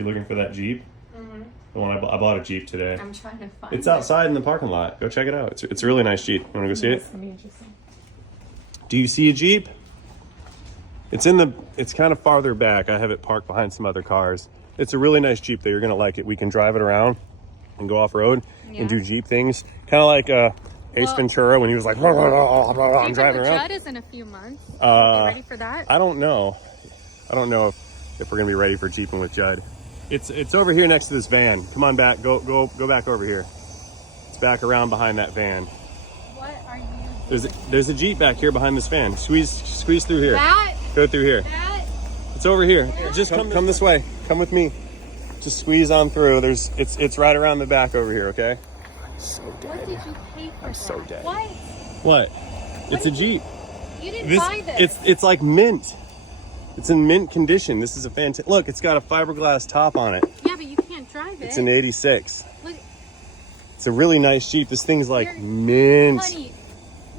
You looking for that Jeep? Mm-hmm. The one I bought a Jeep today. I'm trying to find It's outside in the parking lot. Go check it out. It's a really nice Jeep. You want to go see it? Do you see a Jeep? It's kind of farther back. I have it parked behind some other cars. It's a really nice Jeep though. You're gonna like it. We can drive it around and go off road and do Jeep things. Kind of like Ace Ventura when he was like, I'm driving around. Judd is in a few months. Are you ready for that? I don't know. I don't know if we're gonna be ready for Jeeping with Judd. It's over here next to this van. Come on back. Go back over here. It's back around behind that van. What are you doing? There's a Jeep back here behind this van. Squeeze through here. That? Go through here. That? It's over here. Just come this way. Come with me. Just squeeze on through. It's right around the back over here, okay? I'm so dead. What did you pay for I'm so dead. What? It's a Jeep. You didn't buy this. It's like mint. It's in mint condition. This is a fantastic. Look, it's got a fiberglass top on it. Yeah, but you can't drive it. It's an 86. Look. It's a really nice Jeep. This thing's like mint. Honey,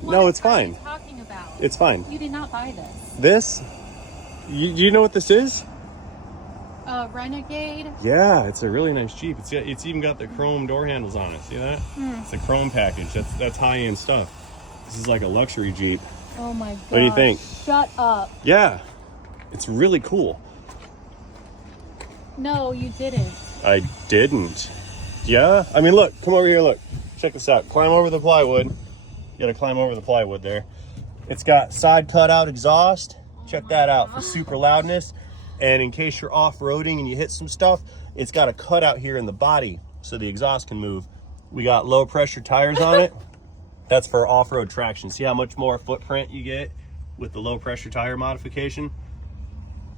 No, it's fine. What are you talking about? It's fine. You did not buy this. This? You know what this is? Renegade. Yeah, it's a really nice Jeep. It's even got the chrome door handles on it. See that? It's a chrome package. That's high-end stuff. This is like a luxury Jeep. Oh my god. What do you think? Shut up. Yeah, it's really cool. No, you didn't. I didn't. Yeah? I mean, look. Come over here. Look. Check this out. Climb over the plywood. You gotta climb over the plywood there. It's got side cutout exhaust. Check that out for super loudness. And in case you're off-roading and you hit some stuff, it's got a cutout here in the body so the exhaust can move. We got low pressure tires on it. That's for off-road traction. See how much more footprint you get with the low pressure tire modification?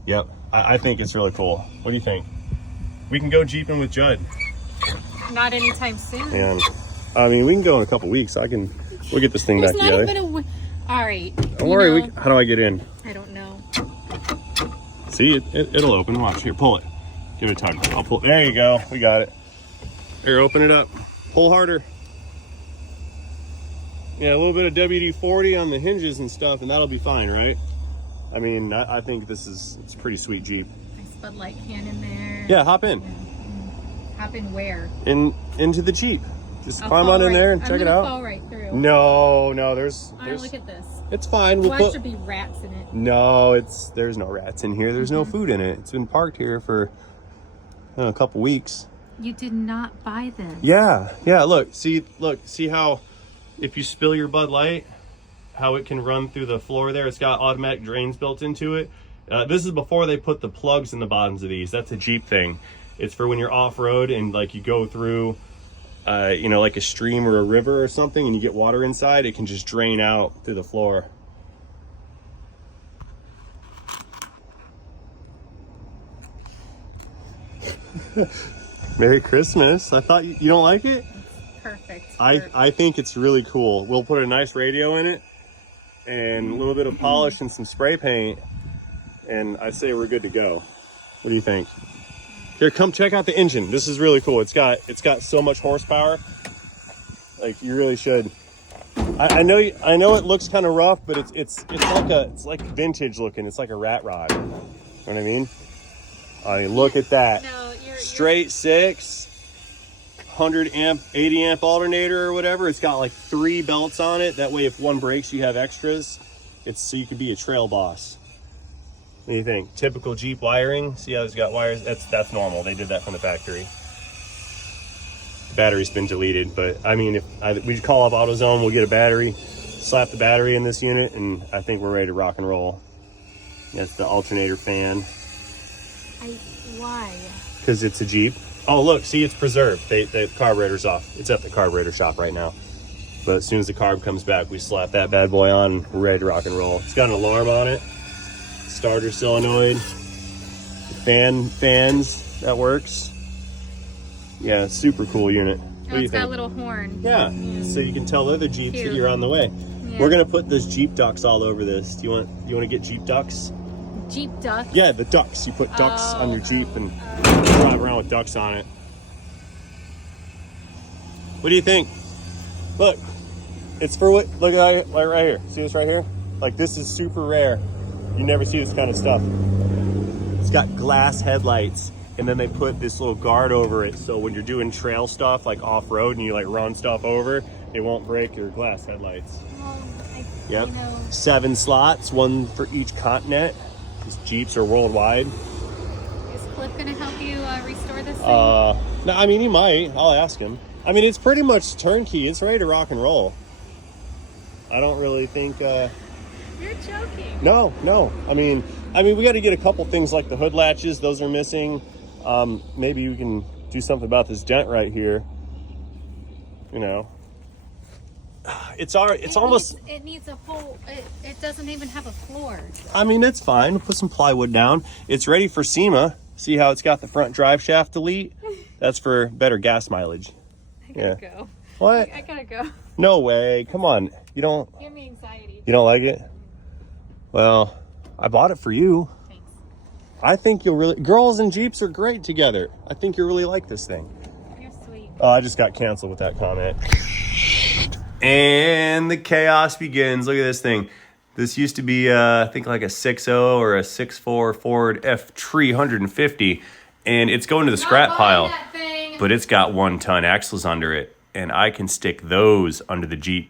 Yep, I think it's really cool. What do you think? We can go Jeeping with Judd. Not anytime soon. And I mean, we can go in a couple weeks. We'll get this thing back together. All right. Don't worry. How do I get in? I don't know. See, it'll open. Watch. Here, pull it. Give it a tug. I'll pull. There you go. We got it. Here, open it up. Pull harder. Yeah, a little bit of WD-40 on the hinges and stuff, and that'll be fine, right? I mean, I think it's a pretty sweet Jeep. Nice Bud Light can in there. Yeah, hop in. Hop in where? Into the Jeep. Just I'll climb on in there and I'm check it gonna out. fall right through. No, there's look at this. It's fine. Why should be rats in it? No, there's no rats in here. There's no food in it. It's been parked here for a couple weeks. You did not buy this. Yeah. Look, see how if you spill your Bud Light, how it can run through the floor there. It's got automatic drains built into it. This is before they put the plugs in the bottoms of these. That's a Jeep thing. It's for when you're off-road and like you go through like a stream or a river or something and you get water inside, it can just drain out through the floor. Merry Christmas. I thought you don't like it? Perfect. I think it's really cool. We'll put a nice radio in it and a little bit of polish and some spray paint, and I say we're good to go. What do you think? Here, come check out the engine. This is really cool. It's got so much horsepower. Like, you really should. I know it looks kind of rough, but it's like vintage looking. It's like a rat rod. You know what I mean? I mean, look at that. No, straight 6, 100 amp, 80 amp alternator or whatever. It's got like 3 belts on it. That way, if one breaks, you have extras. So you could be a trail boss. What do you think? Typical Jeep wiring. See how it's got wires? That's normal. They did that from the factory. The battery's been deleted, but I mean, if we call up AutoZone, we'll get a battery, slap the battery in this unit, and I think we're ready to rock and roll. That's the alternator fan. Why? Because it's a Jeep. Oh, look, see, it's preserved. The carburetor's off. It's at the carburetor shop right now. But as soon as the carb comes back, we slap that bad boy on, and we're ready to rock and roll. It's got an alarm on it. Starter solenoid, fans, that works. Yeah, super cool unit. What do you It's got think? a little horn. Yeah, so you can tell other Jeeps that you're on the way. Yeah. We're gonna put those Jeep ducks all over this. Do you want to get Jeep ducks? Jeep ducks? Yeah, the ducks. You put ducks on your Jeep and drive around with ducks on it. What do you think? Look, it's for what? Look at like right here. See this right here? Like, this is super rare. You never see this kind of stuff. It's got glass headlights. and then they put this little guard over it, so when you're doing trail stuff like off-road and you like run stuff over, it won't break your glass headlights. Well, Yep. you know, 7 slots, 1 for each continent. These Jeeps are worldwide. is Cliff going to help you restore this thing? No, I mean, he might. I'll ask him. I mean, it's pretty much turnkey. It's ready to rock and roll. I don't really think... You're joking. No. I mean, we got to get a couple things like the hood latches. Those are missing. Maybe we can do something about this dent right here. You know, it needs a whole. It doesn't even have a floor. I mean, it's fine. Put some plywood down. It's ready for SEMA. See how it's got the front drive shaft delete? That's for better gas mileage. I gotta go. What? I gotta go. No way. Come on. You don't. Give me anxiety. You don't like it? Well, I bought it for you. Thanks. I think you'll really. Girls and Jeeps are great together. I think you'll really like this thing. You're sweet. I just got canceled with that comment. And the chaos begins. Look at this thing. This used to be, I think, like a 6.0 or a 6.4 Ford F150, and it's going to the scrap pile. But it's got 1-ton axles under it, and I can stick those under the Jeep.